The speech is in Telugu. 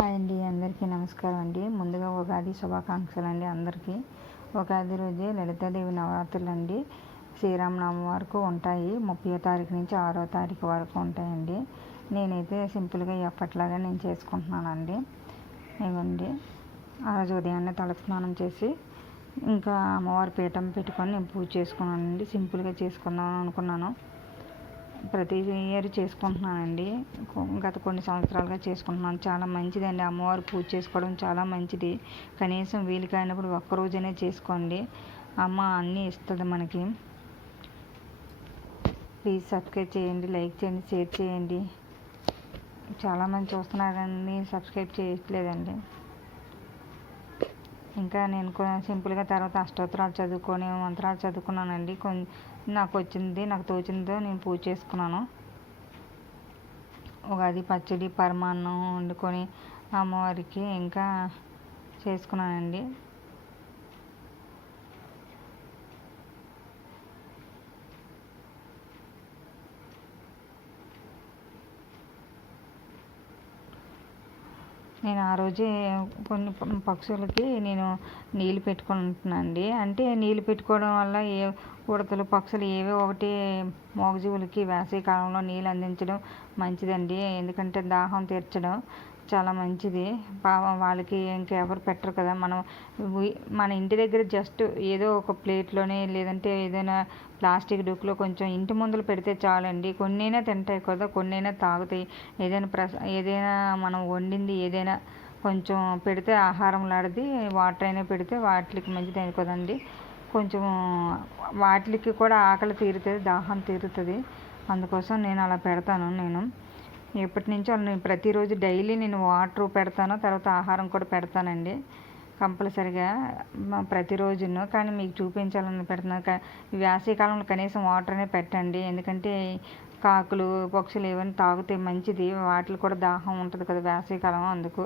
హాయ్ అండి, అందరికీ నమస్కారం అండి. ముందుగా ఉగాది శుభాకాంక్షలు అండి అందరికీ. ఉగాది రోజే లలితాదేవి నవరాత్రులు అండి. శ్రీరామనవమి వరకు ఉంటాయి. 30వ తారీఖు నుంచి 6వ తారీఖు వరకు ఉంటాయండి. నేనైతే సింపుల్గా ఎప్పట్లాగా నేను చేసుకుంటున్నానండి. ఇవ్వండి, ఆ రోజు ఉదయాన్నే తలస్నానం చేసి ఇంకా అమ్మవారి పీఠం పెట్టుకొని నేను పూజ చేసుకున్నానండి. సింపుల్గా చేసుకుందాం అనుకున్నాను. ప్రతి ఇయర్ చేసుకుంటున్నానండి. గత కొన్ని సంవత్సరాలుగా చేసుకుంటున్నాను. చాలా మంచిదండి, అమ్మవారు పూజ చేసుకోవడం చాలా మంచిది. కనీసం వీలుకైనప్పుడు ఒక్కరోజనే చేసుకోండి. అమ్మ అన్నీ ఇస్తుంది మనకి. ప్లీజ్ సబ్స్క్రైబ్ చేయండి, లైక్ చేయండి, షేర్ చేయండి. చాలామంది చూస్తున్నారని సబ్స్క్రైబ్ చేయట్లేదండి. ఇంకా నేను సింపుల్గా తర్వాత అష్టోత్తరాలు చదువుకొని మంత్రాలు చదువుకున్నానండి. నాకు తోచిందో నేను పూజ చేసుకున్నాను. ఉగాది పచ్చడి పరమాన్నం వండుకొని అమ్మవారికి ఇంకా చేసుకున్నానండి. నేను ఆ రోజే కొన్ని పక్షులకి నేను నీళ్ళు పెట్టుకుంటున్నానండి. అంటే నీళ్ళు పెట్టుకోవడం వల్ల ఉడతలు పక్షులు ఏవో ఒకటి మోగజీవులకి వేసవి కాలంలో నీళ్ళు అందించడం మంచిదండి. ఎందుకంటే దాహం తీర్చడం చాలా మంచిది. పాపం వాళ్ళకి ఇంకెవరు పెట్టరు కదా. మన ఇంటి దగ్గర జస్ట్ ఏదో ఒక ప్లేట్లోనే లేదంటే ఏదైనా ప్లాస్టిక్ డూక్లో కొంచెం ఇంటి ముందర పెడితే చాలండి. కొన్నైనా తింటాయి కదా, కొన్నైనా తాగుతాయి. ఏదైనా మనం వండింది ఏదైనా కొంచెం పెడితే ఆహారం లాంటిది వాటర్ అయినా పెడితే వాటికి మంచిది కదండి. కొంచెం వాటికి కూడా ఆకలి తీరుతుంది, దాహం తీరుతుంది. అందుకోసం నేను అలా పెడతాను. నేను ఎప్పటి నుంచో నేను ప్రతిరోజు డైలీ నేను వాటర్ పెడతాను, తర్వాత ఆహారం కూడా పెడతానండి కంపల్సరిగా ప్రతిరోజును. కానీ మీకు చూపించాలని పెడుతున్నాను. వేసవికాలంలో కనీసం వాటర్ అనే పెట్టండి. ఎందుకంటే కాకులు పక్షులు ఏమైనా తాగితే మంచిది. వాటికి కూడా దాహం ఉంటుంది కదా వేసవికాలం, అందుకు